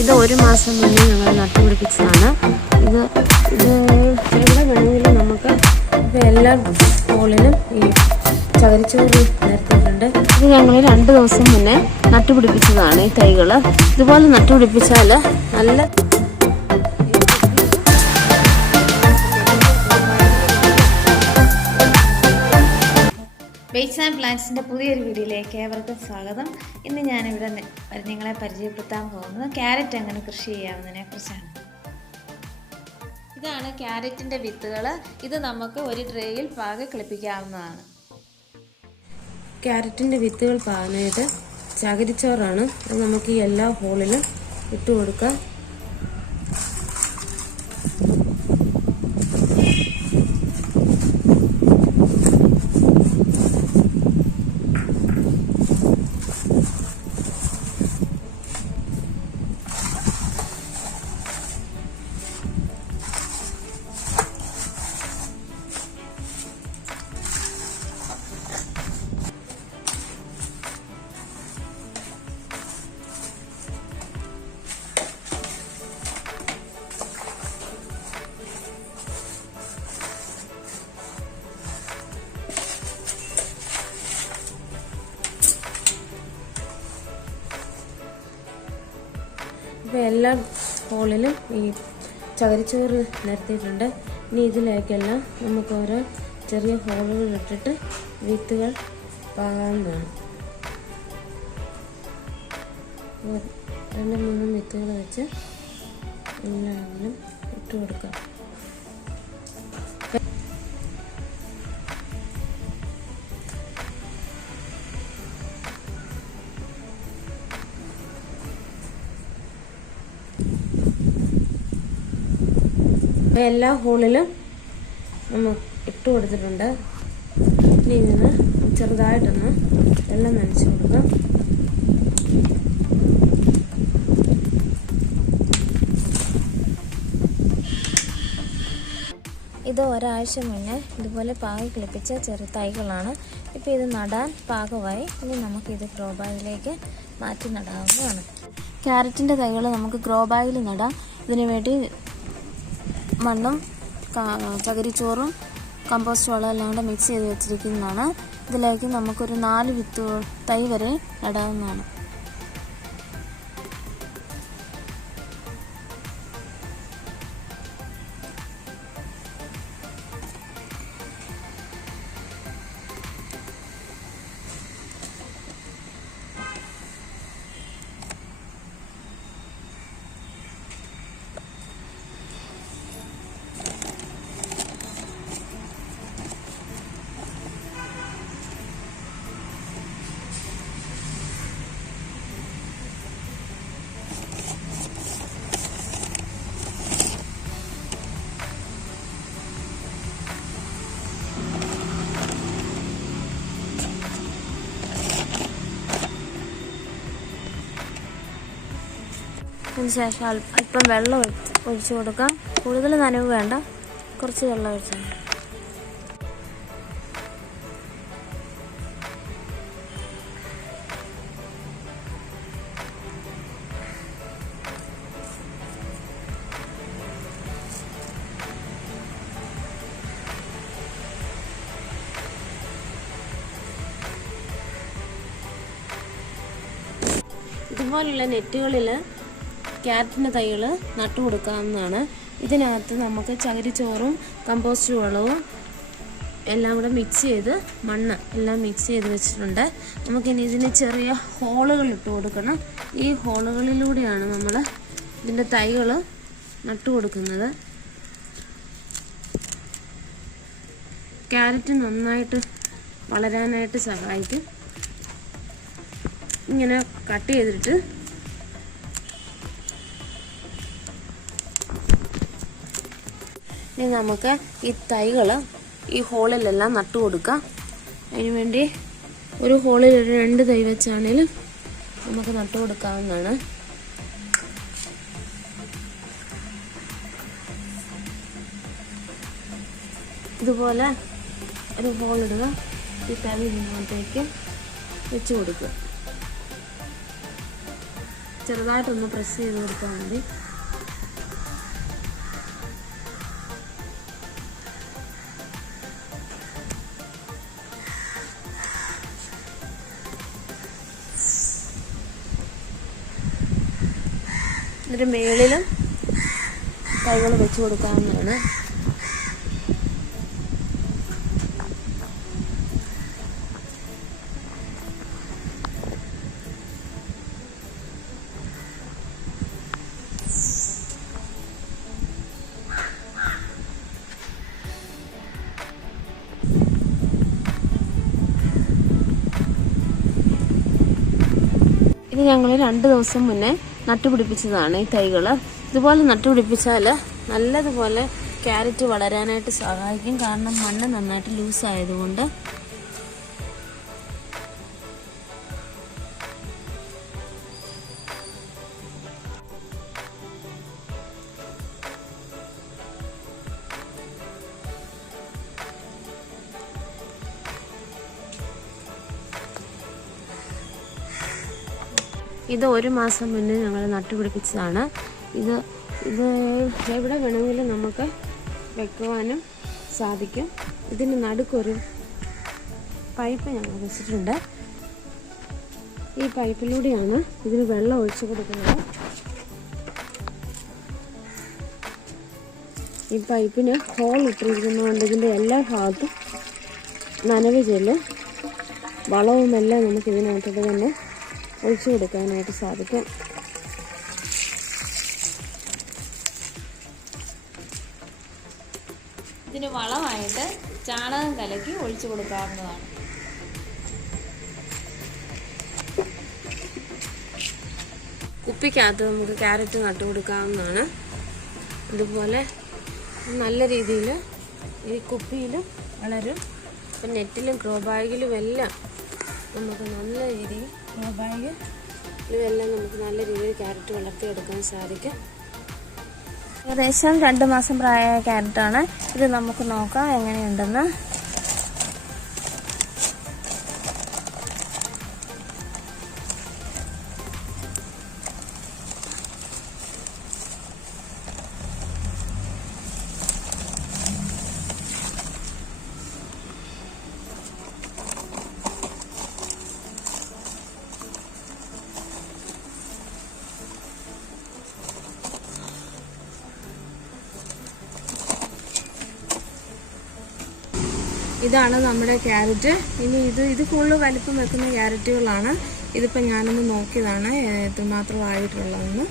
ഇത് 1 മാസം മുന്നേ ഞങ്ങൾ നട്ടുപിടിപ്പിച്ചതാണ്. ഇത് എവിടെ വേണമെങ്കിലും നമുക്ക് ഇപ്പോൾ എല്ലാ ഹോളിലും ഈ ചകിരിച്ചോറ് നിരത്തിയിട്ടുണ്ട്. ഇത് ഞങ്ങൾ 2 ദിവസം മുന്നേ നട്ടുപിടിപ്പിച്ചതാണ് ഈ തൈകൾ. ഇതുപോലെ നട്ടുപിടിപ്പിച്ചാൽ നല്ല ബേറ്റ്സ് ആൻഡ് പ്ലാന്റ്സിൻ്റെ പുതിയൊരു വീഡിയോയിലേക്ക് ഏവർക്കും സ്വാഗതം. ഇന്ന് ഞാനിവിടെ നിങ്ങളെ പരിചയപ്പെടുത്താൻ പോകുന്നത് ക്യാരറ്റ് എങ്ങനെ കൃഷി ചെയ്യാവുന്നതിനെ കുറിച്ചാണ്. ഇതാണ് ക്യാരറ്റിൻ്റെ വിത്തുകൾ. ഇത് നമുക്ക് ഒരു ട്രേയിൽ പാകി കിളിപ്പിക്കാവുന്നതാണ്. ക്യാരറ്റിൻ്റെ വിത്തുകൾ പാകാനായിട്ട് ചകിരിച്ചോറാണ്. അത് നമുക്ക് ഈ എല്ലാ ഹോളിലും ഇട്ട് കൊടുക്കാം. ഇപ്പോൾ എല്ലാ ഹോളിലും ഈ ചകിരിച്ചോറ് നിരത്തിയിട്ടുണ്ട്. ഇനി ഇതിലേക്കെല്ലാം നമുക്ക് ഓരോ ചെറിയ ഹോളുകൾ ഇട്ടിട്ട് വിത്തുകൾ പാകാവുന്നതാണ്. 2-3 വിത്തുകൾ വെച്ച് എല്ലാത്തിലും ഇട്ട് കൊടുക്കാം. എല്ലാ ഹോളിലും നമ്മൾ ഇട്ട് കൊടുത്തിട്ടുണ്ട്. ഇനി ഇതിന് ചെറുതായിട്ടൊന്ന് വെള്ളം നനച്ച് കൊടുക്കാം. ഇത് ഒരാഴ്ച മുന്നേ ഇതുപോലെ പാകി കിളിപ്പിച്ച ചെറു തൈകളാണ്. ഇപ്പോൾ ഇത് നടാൻ പാകമായി. ഇനി നമുക്കിത് ഗ്രോ ബാഗിലേക്ക് മാറ്റി നടാവുന്നതാണ്. ക്യാരറ്റിൻ്റെ തൈകൾ നമുക്ക് ഗ്രോ ബാഗിൽ നടാം. ഇതിനു വേണ്ടി മണ്ണും ചകിരിച്ചോറും കമ്പോസ്റ്റ് വളം എല്ലാം കൂടെ മിക്സ് ചെയ്ത് വെച്ചിരിക്കുന്നതാണ്. ഇതിലേക്ക് നമുക്കൊരു 4 വിത്ത് തൈ വരെ നടാവുന്നതാണ്. അതിനുശേഷം അല്പം വെള്ളം ഒഴിച്ചു കൊടുക്കാം. കൂടുതൽ നനവ് വേണ്ട, കുറച്ച് വെള്ളം ഒഴിച്ചാൽ മതി. ഇതുപോലുള്ള നെറ്റുകളിൽ ക്യാരറ്റിൻ്റെ തൈകൾ നട്ടു കൊടുക്കാവുന്നതാണ്. ഇതിനകത്ത് നമുക്ക് ചകിരിച്ചോറും കമ്പോസ്റ്റ് വളവും എല്ലാം കൂടെ മിക്സ് ചെയ്ത് മണ്ണ് എല്ലാം മിക്സ് ചെയ്ത് വെച്ചിട്ടുണ്ട്. നമുക്കിനി ഇതിന് ചെറിയ ഹോളുകൾ ഇട്ട് കൊടുക്കണം. ഈ ഹോളുകളിലൂടെയാണ് നമ്മൾ ഇതിൻ്റെ തൈകൾ നട്ടു കൊടുക്കുന്നത്. ക്യാരറ്റ് നന്നായിട്ട് വളരാനായിട്ട് സഹായിക്കും. ഇങ്ങനെ കട്ട് ചെയ്തിട്ട് ഇനി നമുക്ക് ഈ തൈകൾ ഈ ഹോളിലെല്ലാം നട്ടു കൊടുക്കാം. അതിനുവേണ്ടി ഒരു ഹോളിൽ 2 തൈ വെച്ചാണെങ്കിലും നമുക്ക് നട്ടു കൊടുക്കാവുന്നതാണ്. ഇതുപോലെ ഒരു ഹോളിടുക. ഈ തൈ ഇതിനകത്തേക്ക് വെച്ച് കൊടുക്കുക. ചെറുതായിട്ടൊന്ന് പ്രസ് ചെയ്ത് കൊടുത്താൽ മതി. എന്നിട്ട് മേളിലും തൈകൾ വെച്ച് കൊടുക്കാവുന്നതാണ്. ഇത് ഞങ്ങൾ 2 ദിവസം മുന്നേ നട്ടുപിടിപ്പിച്ചതാണ് ഈ തൈകൾ. ഇതുപോലെ നട്ടുപിടിപ്പിച്ചാൽ നല്ലതുപോലെ ക്യാരറ്റ് വളരാനായിട്ട് സഹായിക്കും. കാരണം മണ്ണ് നന്നായിട്ട് ലൂസ് ആയതുകൊണ്ട്. ഇത് 1 മാസം മുന്നേ ഞങ്ങൾ നട്ടുപിടിപ്പിച്ചതാണ്. ഇത് എവിടെ വേണമെങ്കിലും നമുക്ക് വെക്കുവാനും സാധിക്കും. ഇതിന് നടുക്കൊരു പൈപ്പ് ഞങ്ങൾ വെച്ചിട്ടുണ്ട്. ഈ പൈപ്പിലൂടെയാണ് ഇതിന് വെള്ളം ഒഴിച്ചു കൊടുക്കുന്നത്. ഈ പൈപ്പിന് ഹോൾ ഇട്ടിരിക്കുന്നതുകൊണ്ട് ഇതിൻ്റെ എല്ലാ ഭാഗത്തും നനവ് ചെല്ലും. വളവുമെല്ലാം നമുക്ക് ഇതിനകത്തോട്ട് തന്നെ ഒഴിച്ചു കൊടുക്കാനായിട്ട് സാധിക്കും. ഇതിന് വളമായിട്ട് ചാണകം കലക്കി ഒഴിച്ചു കൊടുക്കാവുന്നതാണ്. കുപ്പിക്കകത്ത് നമുക്ക് ക്യാരറ്റ് നട്ടു കൊടുക്കാവുന്നതാണ്. ഇതുപോലെ നല്ല രീതിയിൽ ഈ കുപ്പിയിലും വളരും. ഇപ്പം നെറ്റിലും ഗ്രോ ബാഗിലും എല്ലാം നമുക്ക് നല്ല രീതിയിൽ ഗ്രോ ബാഗിലും എല്ലാം നമുക്ക് നല്ല രീതിയിൽ ക്യാരറ്റ് വളർത്തിയെടുക്കാൻ സാധിക്കും. ഏകദേശം 2 മാസം പ്രായമായ ക്യാരറ്റാണ്. ഇത് നമുക്ക് നോക്കാം എങ്ങനെയുണ്ടെന്ന്. ഇതാണ് നമ്മുടെ ക്യാരറ്റ്. ഇനി ഇത് കൂടുതൽ വലിപ്പം വെക്കുന്ന ക്യാരറ്റുകളാണ്. ഇതിപ്പോൾ ഞാനൊന്ന് നോക്കിയതാണ് എത്രമാത്രം ആയിട്ടുള്ളതെന്ന്.